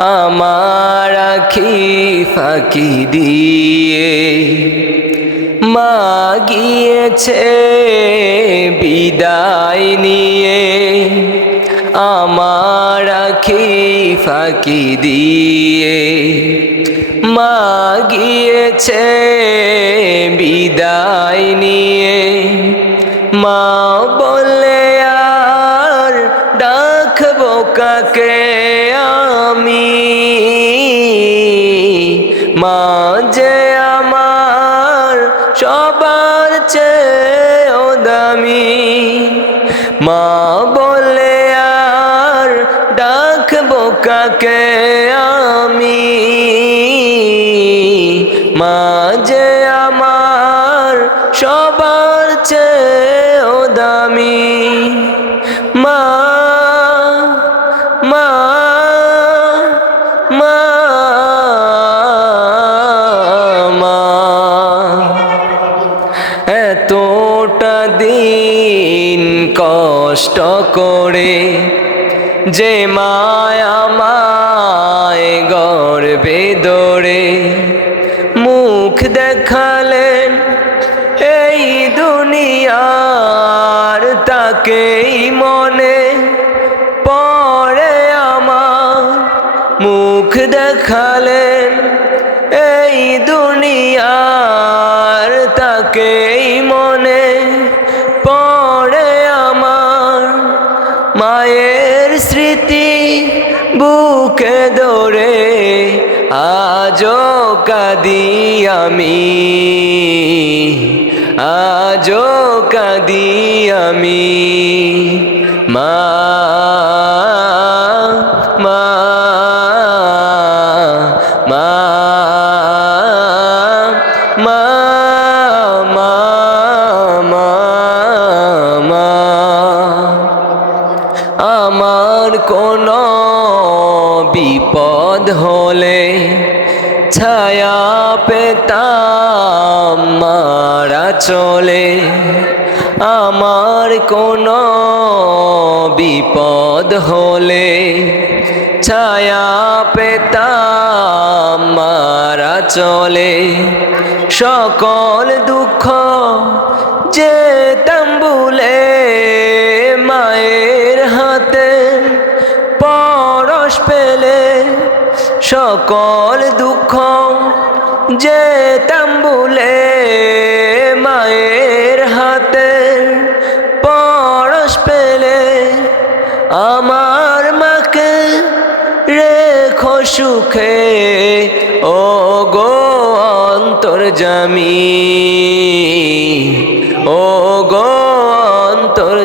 আমার আখি ফাঁকি দিয়ে মা গিয়েছে বিদায় নিয়ে আমার আখি ফাঁকি দিয়ে মা গিয়েছে বিদায় নিয়ে মা বলে, আর ডাকবো কাকে? মা যে আমার সবার চেয়েও দামি। মা বলে, আর ডাকবো কাকে আমি? মা যে আমার সবার চেয়েও দামি। কষ্ট করে যে মায়া মায় গর্বে দৌড়ে মুখ দেখালেন এই দুনিয়ার তাকেই মনে পড়ে আমার মুখ দেখালেন এই দুনিয়ার তাকেই মনে। বুকে দৌড়ে আজও কাদি আমি, আজও কাদি আমি। মা মা মা মা মা মা মা। আমার কোনো বিপদ হলে ছায়া পেতাম মারা চলে। আমার কোনো বিপদ হলে ছায়া পেতাম মারা চলে। সকল দুঃখ যে তাম্বুলে পরশ পেলে সকল দুঃখ যে তাম্বুলে মায়ের হাতে। পরশ পেলে আমার মাকে রেখো সুখে। ও গো অন্তর জামি ও গো অন্তর